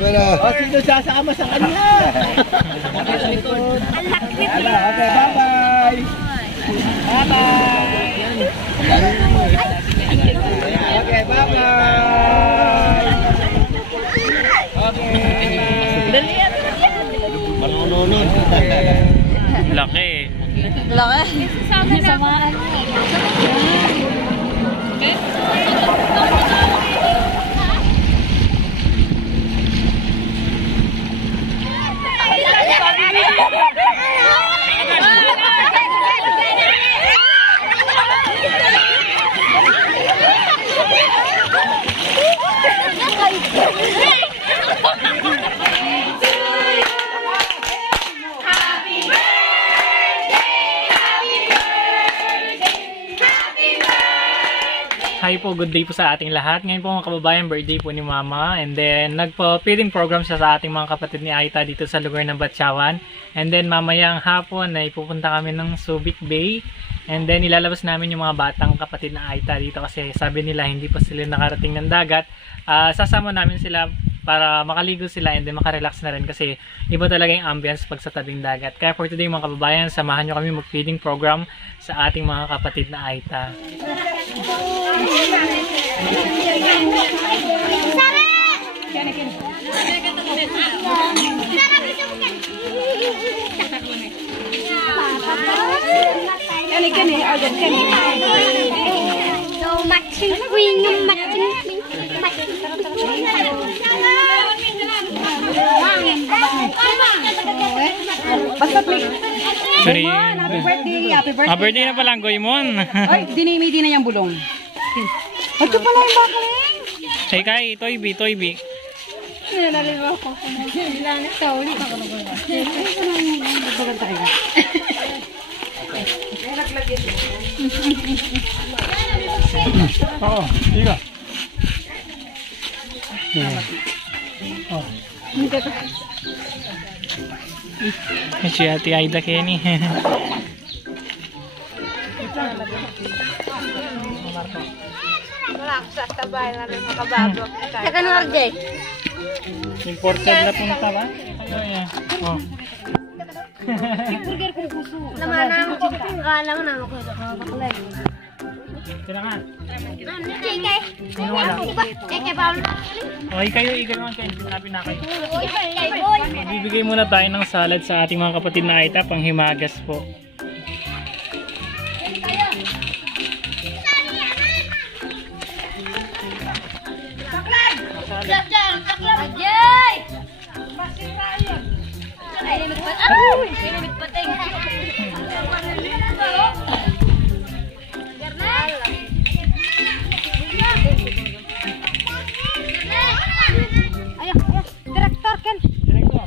O, sino sasama sa kanya? Okay, bye-bye! Bye-bye! Okay, bye-bye! Okay! Dali yan! Manununod! Laki! Laki! Samaan! Hi po, good day po sa ating lahat. Ngayon po mga kababayan, birthday po ni Mama. And then, nagpa-feeding program siya sa ating mga kapatid ni Aita dito sa lugar ng Batyawan. And then, mamayang hapon ay pupunta kami ng Subic Bay. And then, ilalabas namin yung mga batang kapatid na Aita dito kasi sabi nila hindi pa sila nakarating ng dagat. Sasama namin sila para makaligo sila and then makarelax na rin kasi iba talaga yung ambience pag sa tabing dagat. Kaya for today mga kababayan, samahan nyo kami mag-feeding program sa ating mga kapatid na Aita. Basta play. Sorry. Happy birthday, happy birthday. Birthday na pala ang Goymon. Ay, dinimi din na yung bulong. Ito pala yung bakaling. Hey Kai, Toybi, Toybi. Nilalaliwa ko. Ilan ito, ulit ako na gano'n. Babagan tayo. Oo, iga. Si Ate Aida Kenny. Wala ako sa tabay na rin makabago. Saka nung RJ? Imported na punta ba? Ano yan? Oh. Naman na ako. Kalang na ako. Sila nga. JK. Sino wala? JK ba? Okay kayo, ikaw naman kayo. Sinapin na kayo. Bibigay muna tayo ng salad sa ating mga kapatid na Aita, pang himagas po. Ajay! Ay, limit pating. Ayo, direktor Ken. Direktor.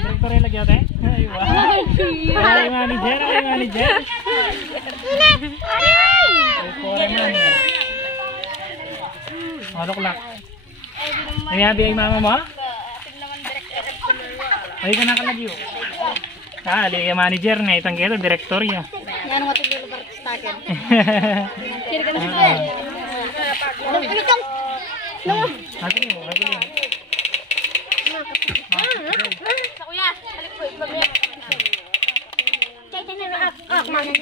Direktor yung lagyan tayo? Ay, wow. Ay, manager, ay, manager. Ay, foreign man. Maluklak. Ay, habi ay mama mo? Ay, ka nakalagyo. Ali yung manager na itang kito, direktor yun. Yan mo tigil ba sa akin? Kira ka na sa akin. Nagpitong. No. Hati mo, hati mo. Sa kuya, balik po ibang. Kaya na ak mami.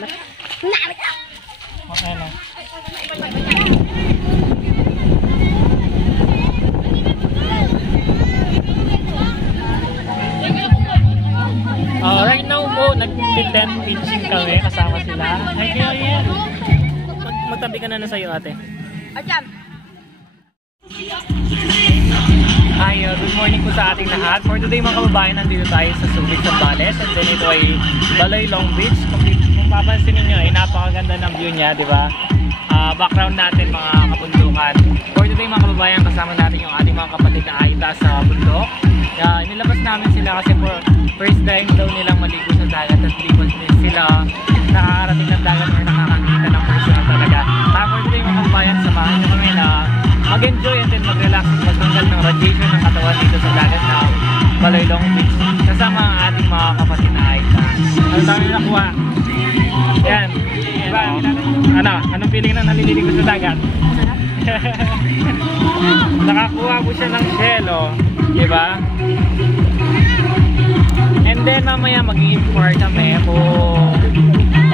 Na. Okay na. Right now po, nag-tent pitching kami, kasama sila. Ay, kaya yan. Magtabi ka na sa'yo, ate. Ajam. Hi, good morning po sa ating lahat. For today mga kababayan, nandito tayo sa Subic, Zambales. And then ito ay Balay Long Beach. Kung papansin niyo ay napakaganda ng view niya, di ba? Background natin mga kabundukan. For today mga kababayan, kasama natin yung ating mga kapatid na Aita sa bundok. Nilabas namin sila kasi first time daw nilang maligo sa dagat at di ba sila nakakarating ng dagat or nakakakita ng personal talaga. For today mga kababayan, samahan nyo kami na mag-enjoy and then mag-relax at magtanggal ng radiation ng katawan dito sa dagat na Balay Long Beach kasama ang ating mga kapatid na Aita. Ano tayo nakuha? Yan. Diba? Anong feeling na naliligo sa dagat? Nakakuha po siya ng shell, oh. Diba? And then mamaya mag-i-import kami kung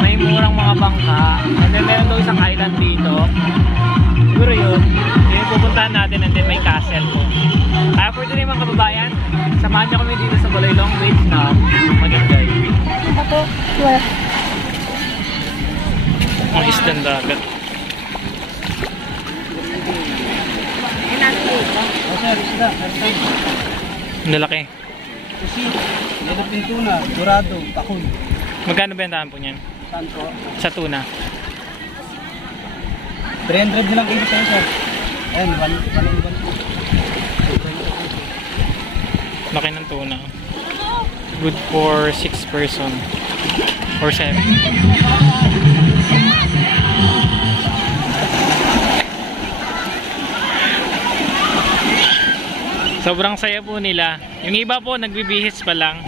may murang mga bangka. And then meron daw isang island dito. Siguro yun. Yung pupuntahan natin, and then may castle po. Kaya for today mga kababayan, samahan niyo kami dito sa Baloilong Beach na mag-enjoy. Ako, sure. Ang isdan dagat. Ang lalaki. Kasi, nilapin tuna, dorado, takon. Magkano bentahan po niyan? Saan po? Sa tuna? 300 nilang kilo tayo, sir. Ayan, 1. Laki ng tuna. Good for 6 person. Or 7. Sobrang saya po nila. Yung iba po nagbibihis pa lang.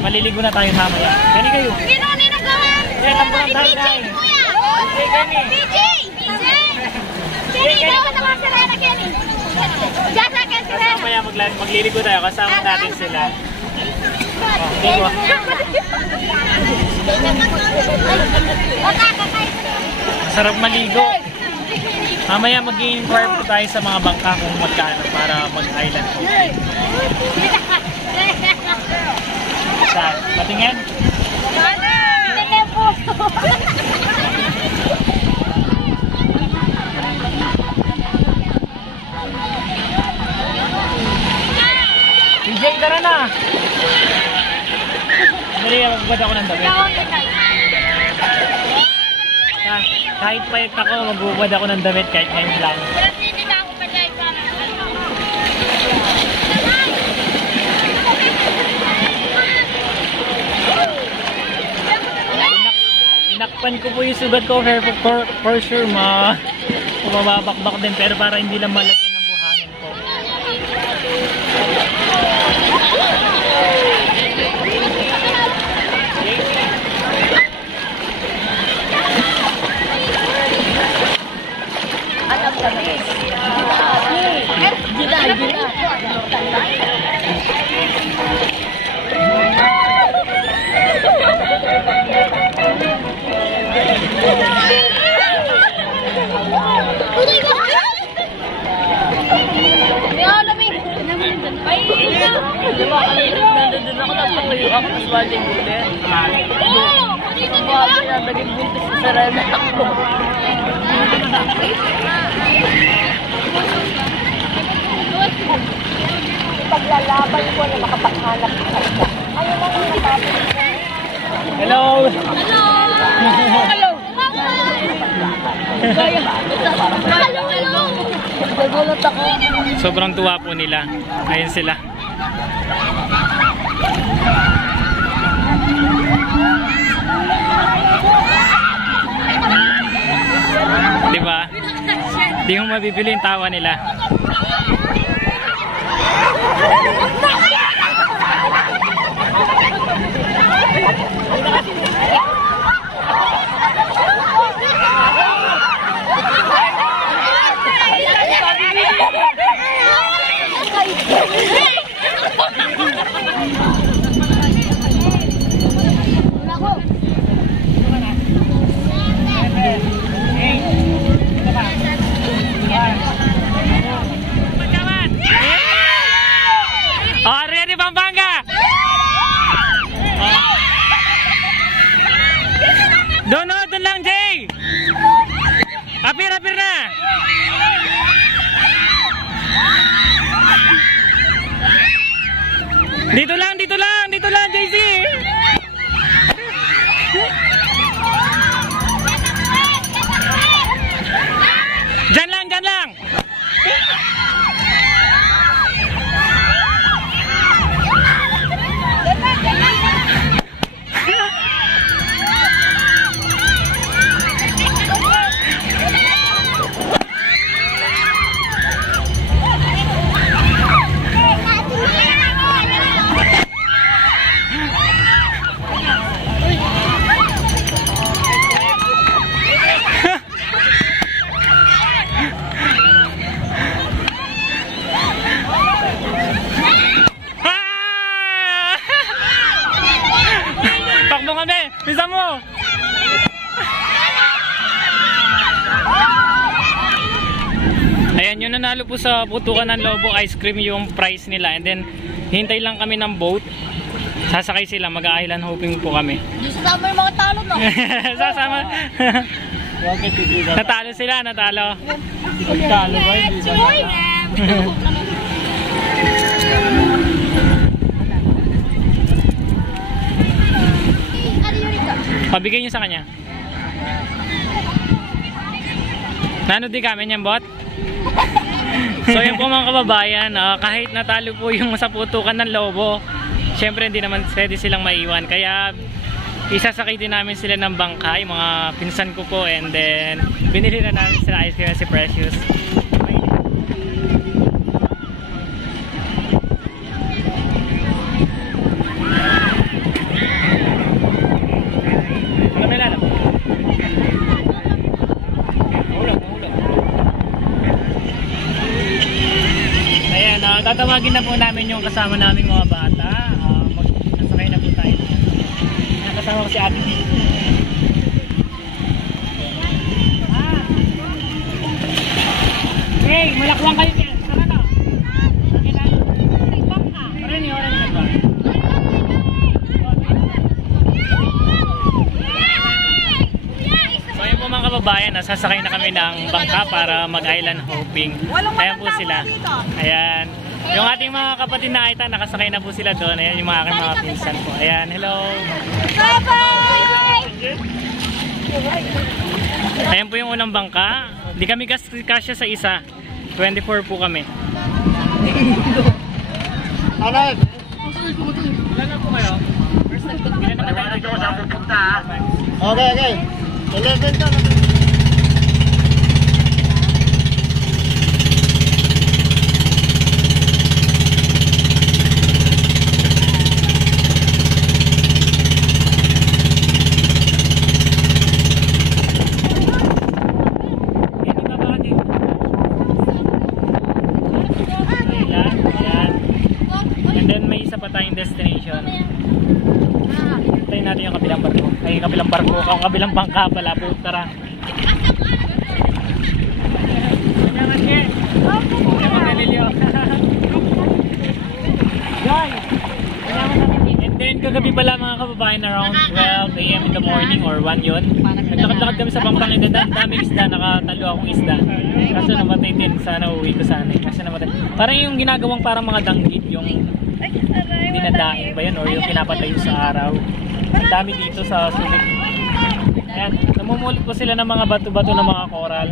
Maliligo na tayo mamaya. Gani kayo. Sino nagawan? Yan ang mga bagay. Okay, gani. PJ! Kenny, gawin naman sila na Kenny. Diyan sa Kenny sila. Mamaya magliligo tayo. Kasama natin sila. Oh, sarap maligo. Mamaya mag-i-inquire po tayo sa mga bangka kung magkano para mag-island po. Saan? Patingin? Tingnan po. DJ, tara na! Dali, magbubad ako ng damit. Kahit payat ako, magbubad ako ng damit kahit ngayon lang. Inakpan ko po yung sugat ko for sure mababakbak din, pero para hindi lang malagyan ng buhangin ko. Nandun ako nagpatuyo ako, mas waling bulit. Bago na naging buntis sa sarana ako. Paglalaban ko na makapaghanap ka. Ano lang ang natapos? Hello! Hello! Hello! Hello! Nagulat ako. Sobrang tuwa po nila. Ayun sila. Diba? Di mo mabibili yung tawa nila. nanalo po sa putukan ng Lobo ice cream yung price nila. And then, hintay lang kami ng boat. Sasakay sila, mag-island hopping po kami. Di sasama yung mga talo, no? Sasama. Natalo sila, natalo. Natalo ba? Hindi sasama. Pabigay niyo sa kanya. Nano di kami niyang bot? So yun po mga kababayan, kahit natalo po yung sa putukan ng Lobo, syempre hindi naman pwede silang maiwan. Kaya isasakay din namin sila ng bangka, yung mga pinsan ko po. And then binili na namin sila ice cream si Precious. Tatawagin na po namin yung kasama naming mga bata. Nasakay na po tayo. Kasama ko si Ate B. Hey, malakwang kayo niya. Saka na. Parang niyo, oras na ba? So yun po mga kababayan, sasakay na kami ng bangka para mag-island hopping. Ayan po sila. Ayan. Yung ating mga kapatid na Aita, nakasakay na po sila doon. Ayan yung mga aking mga pinsan po. Ayan, hello! Bye-bye! Ayan po yung unang bangka. Hindi kami kasya sa isa. 24 po kami. Anak! Ilan na po kayo? Ilan na kayo? Okay, okay. 11 to. Destination. Hintayin natin yung kabilang barko. Ay, kabilang barko. Ang kabilang bangka pala. Tara. And then, kagabi pala mga kababayan, around 12 AM in the morning or 1 yun. Nagtakad-lakad kami sa Pampang and daming isda. Nakatalo akong isda. Kaso namatay din. Sana uwi ko sana. Kasi namatay. Parang yung ginagawang parang mga danggit. Yung dinadaing ba yan or yung pinapatayo sa araw. Ang dami dito sa Subic. Ayan, namumulot po sila ng mga bato-bato ng mga coral.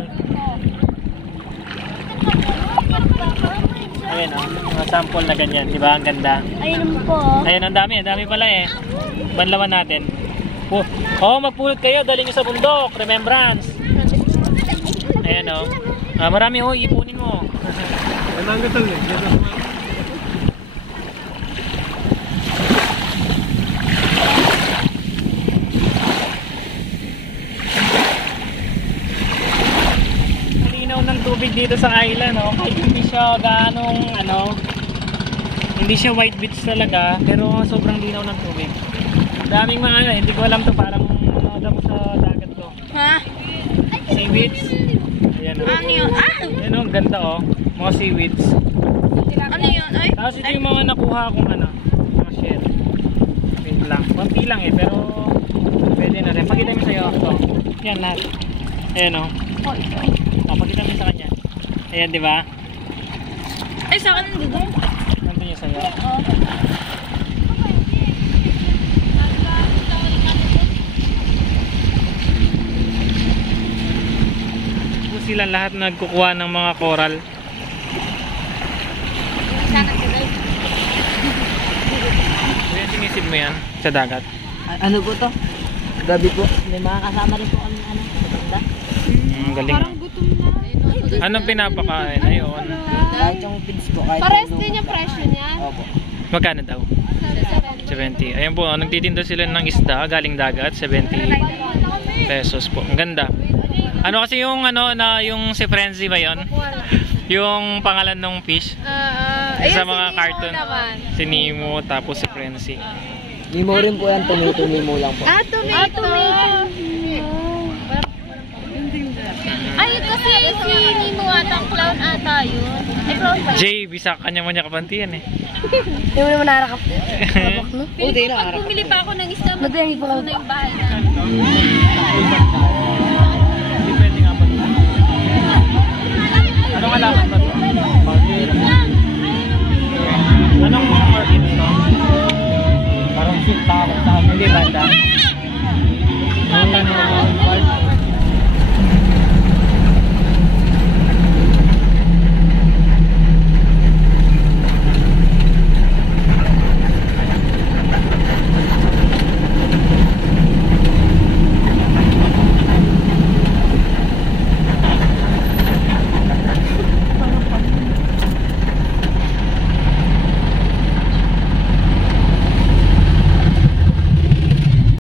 Ayan o, mga sample na ganyan, di ba? Ang ganda. Ayun po. Ayan, ang dami pala eh. Banlawan natin. Magpulot kayo, dali nyo sa bundok. Remembrance. Ayan o. Marami ho, ipunin mo. Ang gatal eh. Tubig dito sa island, oh. Kahit hindi siya gaanong hindi siya white beach talaga, pero sobrang linaw ng tubig. Daming mga hindi ko alam to, parang damo sa dagat to. Ha? Seaweeds. Ayan oh. Ano yun? Ayan oh, ganda oh. Mga seaweeds. Ano yun? Ay? Tapos ito yung mga nakuha kong mga shell. Wait lang. Konti lang eh, pero pwede na rin. Pakita mo sa'yo ito. Yan lahat. Ayan oh. Pakita mo sa kanya. Ayan, di ba? Ay, sa akin nandito. Nandun yung sa'yo. Ito sila lahat nagkukuha ng mga coral. Ayan, sinisip mo yan sa dagat. Ano po to? Gabi po. May mga kasama rin po kami maganda. Galing. Parang gutom na. Anong pinapakain? Ayun. Kahit yung feeds po. Pares din yung presyo niya. Opo. Magkano daw? 70. Ayan po, nagtitinda sila ng isda galing dagat, 70 pesos po. Ang ganda. Ano kasi yung yung si Frenzy ba 'yon? Yung pangalan ng fish. Sa mga cartoon. Si Nemo tapos si Frenzy. Nemo rin po yan, tomato Nemo lang po. Tomato. Ay, kasi si Nino atang clown ata yun. Ay, clown ba? Jay, bisa kanya mo niya kabantiyan eh. Hindi mo naman narakap. No? Hindi na. Pag bumili pa ako ng isda, Nagdami po ako. na yung bahay na. Hindi pwede nga ba? Anong alaman ba ito?